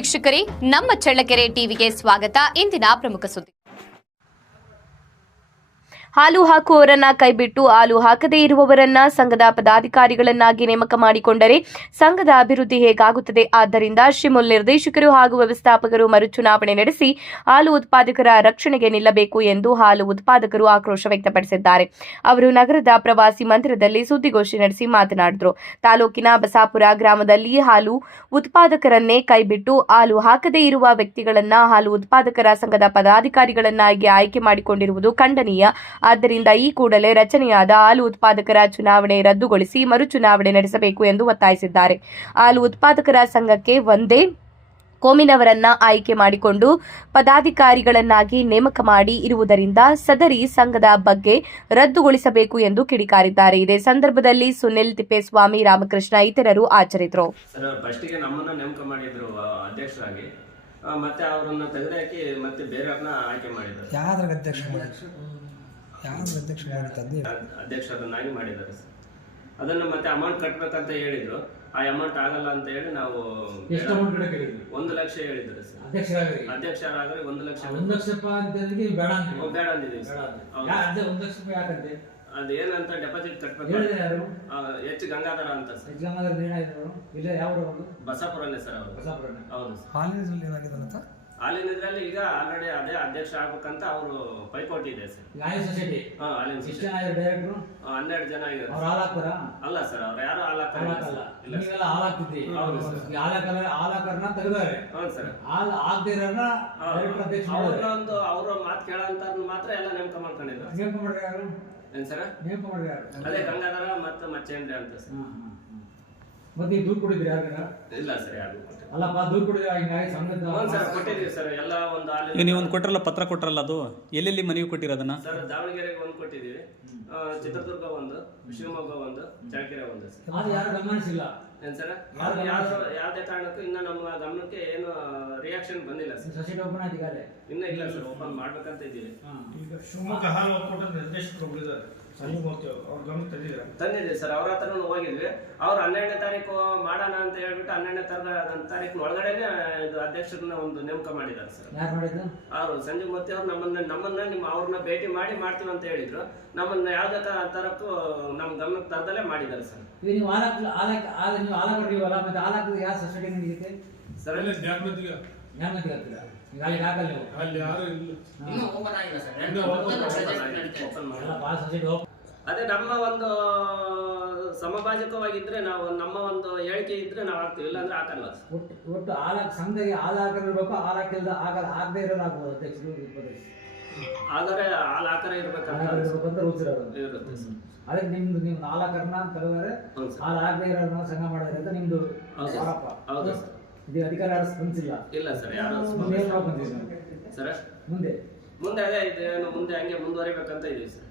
ವೀಕ್ಷಕರೇ, ನಮ್ಮ ಚಳ್ಳಕೆರೆ ಟಿವಿಗೆ ಸ್ವಾಗತ. ಇಂದಿನ ಪ್ರಮುಖ ಸುದ್ದಿ. ಹಾಲು ಹಾಕುವವರನ್ನ ಕೈಬಿಟ್ಟು ಹಾಲು ಹಾಕದೇ ಇರುವವರನ್ನ ಸಂಘದ ಪದಾಧಿಕಾರಿಗಳನ್ನಾಗಿ ನೇಮಕ ಮಾಡಿಕೊಂಡರೆ ಸಂಘದ ಅಭಿವೃದ್ಧಿ ಹೇಗಾಗುತ್ತದೆ? ಆದ್ದರಿಂದ ಶಿಮುಲ್ ನಿರ್ದೇಶಕರು ಹಾಗೂ ವ್ಯವಸ್ಥಾಪಕರು ಮರುಚುನಾವಣೆ ನಡೆಸಿ ಹಾಲು ಉತ್ಪಾದಕರ ರಕ್ಷಣೆಗೆ ನಿಲ್ಲಬೇಕು ಎಂದು ಹಾಲು ಉತ್ಪಾದಕರು ಆಕ್ರೋಶ ವ್ಯಕ್ತಪಡಿಸಿದ್ದಾರೆ. ಅವರು ನಗರದ ಪ್ರವಾಸಿ ಮಂದಿರದಲ್ಲಿ ಸುದ್ದಿಗೋಷ್ಠಿ ನಡೆಸಿ ಮಾತನಾಡಿದರು. ತಾಲೂಕಿನ ಬಸಾಪುರ ಗ್ರಾಮದಲ್ಲಿ ಹಾಲು ಉತ್ಪಾದಕರನ್ನೇ ಕೈಬಿಟ್ಟು ಹಾಲು ಹಾಕದೇ ಇರುವ ವ್ಯಕ್ತಿಗಳನ್ನ ಹಾಲು ಉತ್ಪಾದಕರ ಸಂಘದ ಪದಾಧಿಕಾರಿಗಳನ್ನಾಗಿ ಆಯ್ಕೆ ಮಾಡಿಕೊಂಡಿರುವುದು ಖಂಡನೀಯ. ಆದ್ದರಿಂದ ಈ ಕೂಡಲೇ ರಚನೆಯಾದ ಹಾಲು ಉತ್ಪಾದಕರ ಚುನಾವಣೆ ರದ್ದುಗೊಳಿಸಿ ಮರುಚುನಾವಣೆ ನಡೆಸಬೇಕು ಎಂದು ಒತ್ತಾಯಿಸಿದ್ದಾರೆ. ಹಾಲು ಉತ್ಪಾದಕರ ಸಂಘಕ್ಕೆ ಒಂದೇ ಕೋಮಿನವರನ್ನ ಆಯ್ಕೆ ಮಾಡಿಕೊಂಡು ಪದಾಧಿಕಾರಿಗಳನ್ನಾಗಿ ನೇಮಕ ಮಾಡಿ ಇರುವುದರಿಂದ ಸದರಿ ಸಂಘದ ಬಗ್ಗೆ ರದ್ದುಗೊಳಿಸಬೇಕು ಎಂದು ಕಿಡಿಕಾರಿದ್ದಾರೆ. ಇದೇ ಸಂದರ್ಭದಲ್ಲಿ ಸುನಿಲ್ ತಿಪ್ಪೇಸ್ವಾಮಿ, ರಾಮಕೃಷ್ಣ ಇತರರು ಹಾಜರಿದ್ದರು. ಮತ್ತೆ ಅವರನ್ನ ತೆಗೆದುಹಾಕಿ ಮತ್ತೆ ಬೇರೆಯವ್ರನ್ನ ಆಯ್ಕೆ ಮಾಡಿದ್ದಾರೆ. ಅಧ್ಯಕ್ಷರನ್ನಾಗಿ ಮಾಡಿದ್ದಾರೆ. ಅದನ್ನು ಮತ್ತೆ ಅಮೌಂಟ್ ಕಟ್ಟಬೇಕಂತ ಹೇಳಿದ್ರು. ಆ ಅಮೌಂಟ್ ಆಗಲ್ಲ ಅಂತ ಹೇಳಿ ನಾವು 1 ಲಕ್ಷ ಹೇಳಿದ್ರು ಸರ್. ಅಧ್ಯಕ್ಷರಾಗ್ರೆ 1 ಲಕ್ಷ ಬೇಡ ಅಂದಿದ್ದೀವಿ ಸರ್. ಅದೇನಂತ ಡೆಪಾಸಿಟ್ ಕಟ್ಟಬೇಕು. ಎಚ್ ಗಂಗಾಧರ ಅಂತ ಸರ್. ಬಸಾಪುರನೇ ಸರ್ ಅವರು. ಹೌದು ಸರ್. ಹಾಲಿನಲ್ಲಿ ಈಗ ಆಲ್ರೆಡಿ ಅದೇ ಅಧ್ಯಕ್ಷ ಆಗ್ಬೇಕಂತ ಅವರು ಪೈಪೋಟಿ ಇದೆ ಸರ್. 12 ಜನ ಅಲ್ಲ ಸರ್, ಅವ್ರು ಯಾರು ಅವ್ರ ಮಾತು ಕೇಳಂತ ಮಾತ್ರ ಎಲ್ಲ ನೇಮಕ ಮಾಡ್ಕೊಂಡಿದ್ದಾರೆ. ಏನ್ ಸರ್? ಅದೇ ಗಂಗಾಧರ ಮತ್ತೆ ಮಚ್ಚೇಂದ್ರ ಅಂತ ಸರ್. ಮತ್ತೆ ದೂರ ಕೊಟ್ಟಿದ್ರಿ ಯಾರಿಗಾರ? ಇಲ್ಲ ಸರ್, ಯಾರು ಅಲ್ಲಪ್ಪ, ದೂರ ಕೊಟ್ಟಿದ್ರಿ ಹಿಂಗಾಗಿ ಸಂಘದ ಕೊಟ್ಟಿದ್ದೀವಿ ಸರ್. ಎಲ್ಲ ಒಂದು ನೀವು ಒಂದು ಕೊಟ್ಟರಲ್ಲ, ಪತ್ರ ಕೊಟ್ಟರಲ್ಲ, ಅದು ಎಲ್ಲೆಲ್ಲಿ ಮನವಿ ಕೊಟ್ಟಿರೋದನ್ನ ಸರ್? ದಾವಣಗೆರೆಗೆ ಒಂದು ಕೊಟ್ಟಿದ್ದೀವಿ, ಚಿತ್ರದುರ್ಗ ಒಂದು, ಶಿವಮೊಗ್ಗ ಒಂದು, ಚಳ್ಳಕೆರೆ ಒಂದು ಸರ್. ಅದು ಯಾರು ಗಮನಿಸಿಲ್ಲ. ಏನ್ ಸರ್? ಯಾವುದೇ ಕಾರಣಕ್ಕೂ ಇನ್ನ ನಮ್ಮ ಗಮನಕ್ಕೆ ಏನು ರಿಯಾಕ್ಷನ್ ಬಂದಿಲ್ಲ ಸರ್. ಸೊಸೈಟಿ ಓಪನ್ ಆಗಿದೆ ಇನ್ನ ಇಲ್ಲ ಸರ್, ಓಪನ್ ಮಾಡ್ಬೇಕಂತ ಇದ್ದೀವಿ. ಈಗ ಶಿವಮೊಗ್ಗ ಹಾಲು ಒಕ್ಕೂಟ ನಿರ್ದೇಶಕರು ಒಬ್ಬರಿದ್ದಾರೆ, ತಂದಿದ್ದೀವಿ ಸರ್. ಅವ್ರ ಹತ್ರನೂ ಹೋಗಿದ್ವಿ. ಅವ್ರು 12ನೇ ತಾರೀಕು ಮಾಡೋಣ ಅಂತ ಹೇಳ್ಬಿಟ್ಟು 12ನೇ ತಾರೀಕಿನ ಒಳಗಡೆನೆ ಇದು ಅಧ್ಯಕ್ಷರನ್ನ ಒಂದು ನೇಮಕ ಮಾಡಿದ್ದಾರೆ ಸರ್. ಯಾರು ಮಾಡಿದ್ದು? ಅವರು ಸಂಜೀವ್ ಮೂರ್ತಿ ಅವ್ರು ನಮ್ಮನ್ನ ಅವ್ರನ್ನ ಭೇಟಿ ಮಾಡಿ ಮಾಡ್ತೀವಿ ಅಂತ ಹೇಳಿದ್ರು. ನಮ್ಮನ್ನ ಯಾವ್ದೇ ತರಕ್ಕೂ ನಮ್ಮ ಗಮನಕ್ಕೆ ತರದಲ್ಲೇ ಮಾಡಿದ್ದಾರೆ ಸರ್. ನೀವು ಯಾವ ಸೊಸೈಟಿ ನಿಮಗೆ ಸರ್? ಅಲ್ಲಿ ಯಾರು ಅದೇ ನಮ್ಮ ಒಂದು ಸಮಭಾಜಕವಾಗಿದ್ರೆ ನಾವು, ನಮ್ಮ ಒಂದು ಹೇಳಿಕೆ ಇದ್ರೆ ನಾವು ಆಗ್ತೀವಿ, ಇಲ್ಲ ಅಂದ್ರೆ ಹಾಕಲ್ಲ. ಒಟ್ಟು ಸಂಘಕ್ಕೆ ಹಾಕಿರ್ಬೇಕು, ಆಗದೆ ಇರೋದು ಆಗ್ಬೋದು. ಅಧ್ಯಕ್ಷರು ಆದರೆ ಹಾಲು ಹಾಕರ ಇರ್ಬೇಕಂತ ಇರುತ್ತೆ ಸರ್. ಅದೇ ನಿಮ್ದು ನೀವು ಹಾಲಾಕರನ್ನ ತೆಗೆದರೆ ಹಾಲು ಆಗದೆ ಇರೋದನ್ನ ಸಂಘ ಮಾಡಿದ್ರೆ ಅಂತ ನಿಮ್ದು ಆರೋಪ. ಹೌದು ಸರ್. ಇದು ಅಧಿಕಾರ ಸ್ಪಂದಿಸಿಲ್ಲ. ಇಲ್ಲ ಸರ್, ಯಾರು ಸರ್. ಮುಂದೆ ಅದೇ ಇದು ಮುಂದೆ ಹಂಗೆ ಮುಂದುವರಿಬೇಕಂತ ಇದೀವಿ ಸರ್.